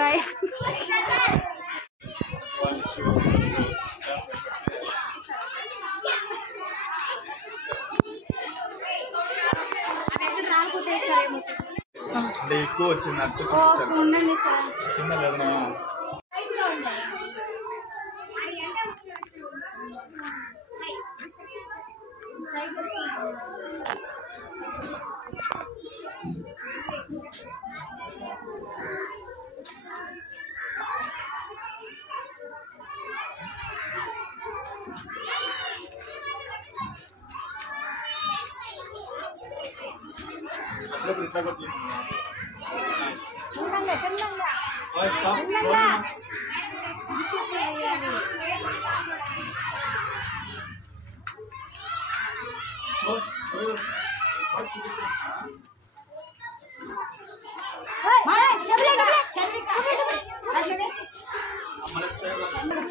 Bye. అంటే ఎక్కువ వచ్చింది అంటే ఉండండి సార్. చిన్న లేదా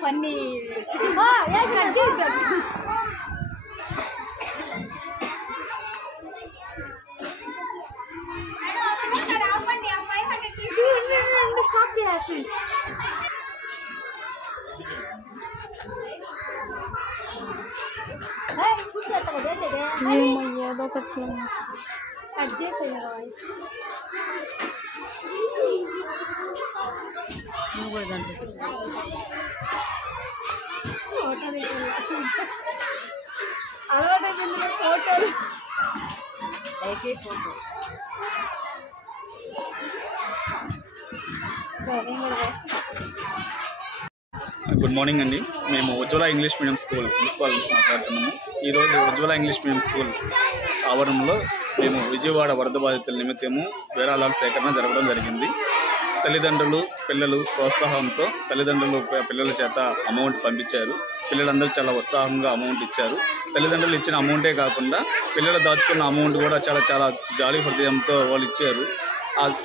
ఫన్నీ స్టాప్ చేయాలి. ఏదో ఒకటి కట్ చేసేది వాయిస్. అలవాటు ఫోటోలు ఫోటో గుడ్ మార్నింగ్ అండి. మేము ఉజ్వల ఇంగ్లీష్ మీడియం స్కూల్ ప్రిన్సిపాల్ మాట్లాడుతున్నాము. ఈరోజు ఉజ్వల ఇంగ్లీష్ మీడియం స్కూల్ ఆవరణలో మేము విజయవాడ వరద బాధితుల నిమిత్తము విరాళాల సేకరణ జరగడం జరిగింది. తల్లిదండ్రులు పిల్లలు ప్రోత్సాహంతో తల్లిదండ్రులు పిల్లల చేత అమౌంట్ పంపించారు. పిల్లలందరూ చాలా ఉత్సాహంగా అమౌంట్ ఇచ్చారు. తల్లిదండ్రులు ఇచ్చిన అమౌంటే కాకుండా పిల్లలు దాచుకున్న అమౌంట్ కూడా చాలా జాలి హృదయంతో వాళ్ళు ఇచ్చారు.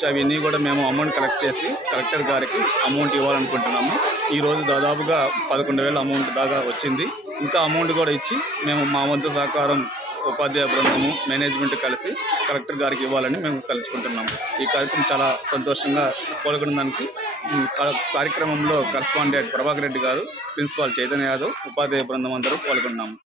అవన్నీ కూడా మేము అమౌంట్ కలెక్ట్ చేసి కలెక్టర్ గారికి అమౌంట్ ఇవ్వాలనుకుంటున్నాము. ఈరోజు దాదాపుగా 11,000 అమౌంట్ దాకా వచ్చింది. ఇంకా అమౌంట్ కూడా ఇచ్చి మేము మా వంతు సహకారం ఉపాధ్యాయ బృందము మేనేజ్మెంట్ కలిసి కలెక్టర్ గారికి ఇవ్వాలని మేము తలుచుకుంటున్నాము. ఈ కార్యక్రమం చాలా సంతోషంగా పాల్గొనడానికి కార్యక్రమంలో కరస్పాండెంట్ ప్రభాకర్ రెడ్డి గారు, ప్రిన్సిపాల్ చైతన్య యాదవ్, ఉపాధ్యాయ బృందం అందరూ పాల్గొన్నాము.